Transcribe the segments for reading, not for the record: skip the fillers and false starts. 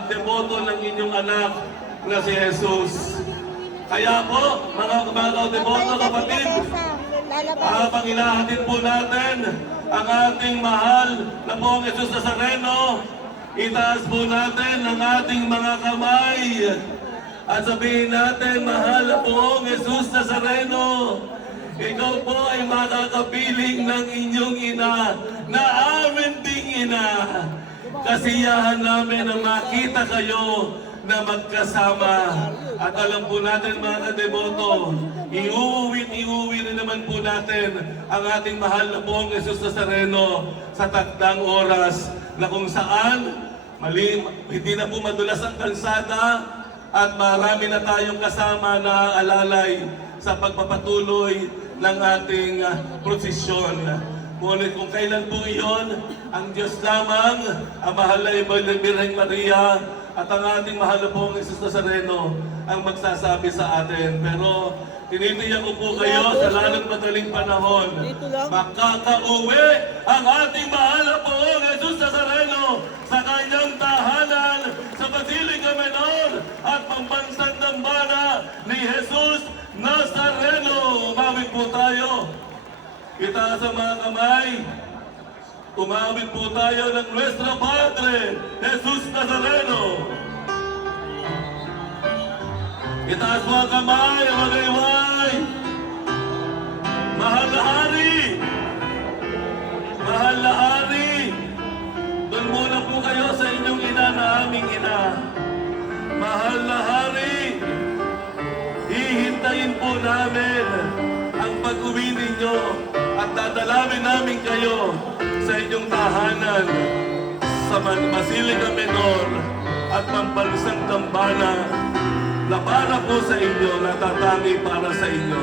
at deboto ng inyong anak na si Jesus. Kaya po, mga deboto kapatid, habang ilahatid po natin ang ating mahal na pong Jesus Nazareno, itaas po natin ang ating mga kamay at sabihin natin, mahal na pong Jesus Nazareno, ikaw po ay makakapiling ng inyong ina na amin ding ina. Kasiyahan namin na makita kayo na magkasama. At alam po natin mga kadeboto, iuwi rin naman po natin ang ating mahal na pong Jesus Nazareno sa takdang oras na kung saan hindi na po madulas ang kalsada at marami na tayong kasama na alalay sa pagpapatuloy ng ating prosesyon. Ngunit kung kailan po iyon, ang Diyos lamang, ang mahal na Birheng Maria at ang ating mahal na pong Jesus Nazareno ang magsasabi sa atin. Pero tinitiyak ko po kayo sa lalong madaling panahon, makakauwi ang ating mahal na pong Jesus Nazareno sa kanyang tahanan sa Basilica Menor at pambansang dambana ni Jesus Nazareno. Umawit po tayo. Itaas ang mga kamay. Umawit po tayo ng Nuestro Padre, Jesus Nazareno. Itaas po ang kamay, magay-way. Mahal na Hari. Mahal na Hari. Doon muna po kayo sa inyong ina na aming ina. Mahal na Hari. Hihintayin po namin ang pag-uwi ninyo at dadalawin namin kayo sa inyong tahanan sa Basilica Menor at pambansang dambana na para po sa inyo, natatangi para sa inyo.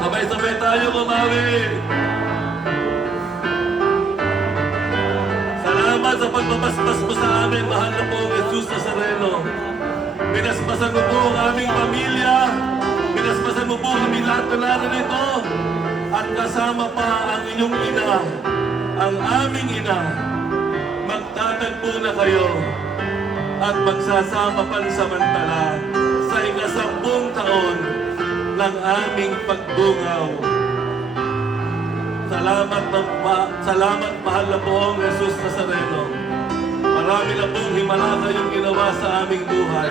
Sabay-sabay tayo kumawi. Salamat sa pagbabasbas mo sa amin, mahal na pong Jesus Nazareno. Pinaspasan mo po ang aming pamilya, pinaspasan mo po kami lahat na narito, at kasama pa ang inyong ina, ang aming ina. Magtatagpo na kayo at magsasama pansamantala sa ika-10 taon ng aming pagdungaw. Salamat mahal na poong Jesus Nazareno. Marami na pong himala kayong ginawa sa aming buhay.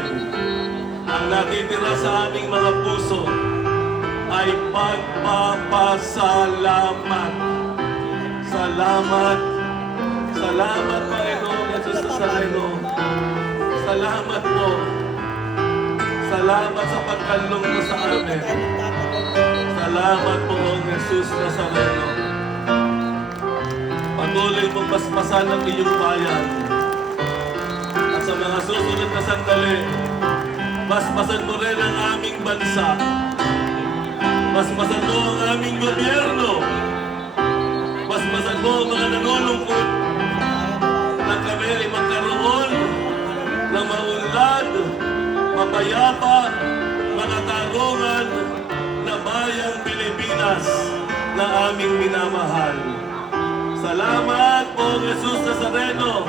Ang natitira sa aming mga puso ay pagpapasalamat. Salamat. Salamat, Panginoon Jesus Nazareno. Salamat po. Salamat sa pagkalong mo sa amin. Salamat po, Jesus Nazareno. Patuloy mong basbasan ang iyong bayan. At sa mga susunod na sandali, basbasan mo rin ang aming bansa. Basbasan mo ang aming gobyerno. Basbasan mo ang mga nanulungkot na kami ay magkaroon ng maunlad, mapayapa, mga tarungan na bayang Pilipinas na aming minamahal. Salamat po, Jesus Nazareno.